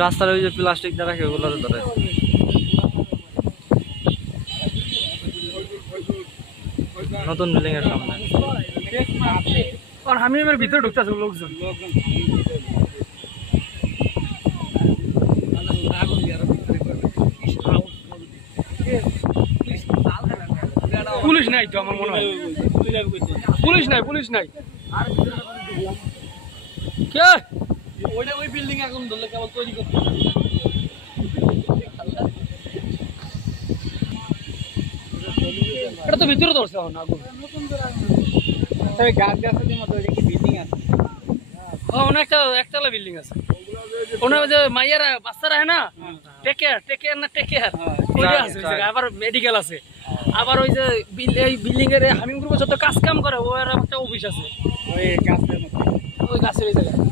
রাস্তার ওই যে প্লাস্টিক দ্বারা ওগুলো ধরে নতুন বিল্ডিং এর সামনে আর হামিমের ভিতরে ঢুকতেছে লোকজন পুলিশ নাই তো আমার মনে হয় পুলিশ নাই কে ওইটা ওই বিল্ডিং এখন ধরলে কেবল তৈরি করতে এটা তো ভিতরে ধরছে এখন আগুন গাছ গাছের মতো কি বিল্ডিং আছে অনেকটা একতলা বিল্ডিং আছে ওনা যে মাইয়ারা বাচ্চারা হয় না টেক কেয়ার না টেক কেয়ার ওইটা আছে ওই জায়গায় আবার মেডিকেল আছে আবার ওই যে এই বিল্ডিং এর হামিম গ্রুপের সাথে কাজ কাম করে ওর একটা অফিস আছে ওই গাছের মতো ওই গাছের ওই জায়গায়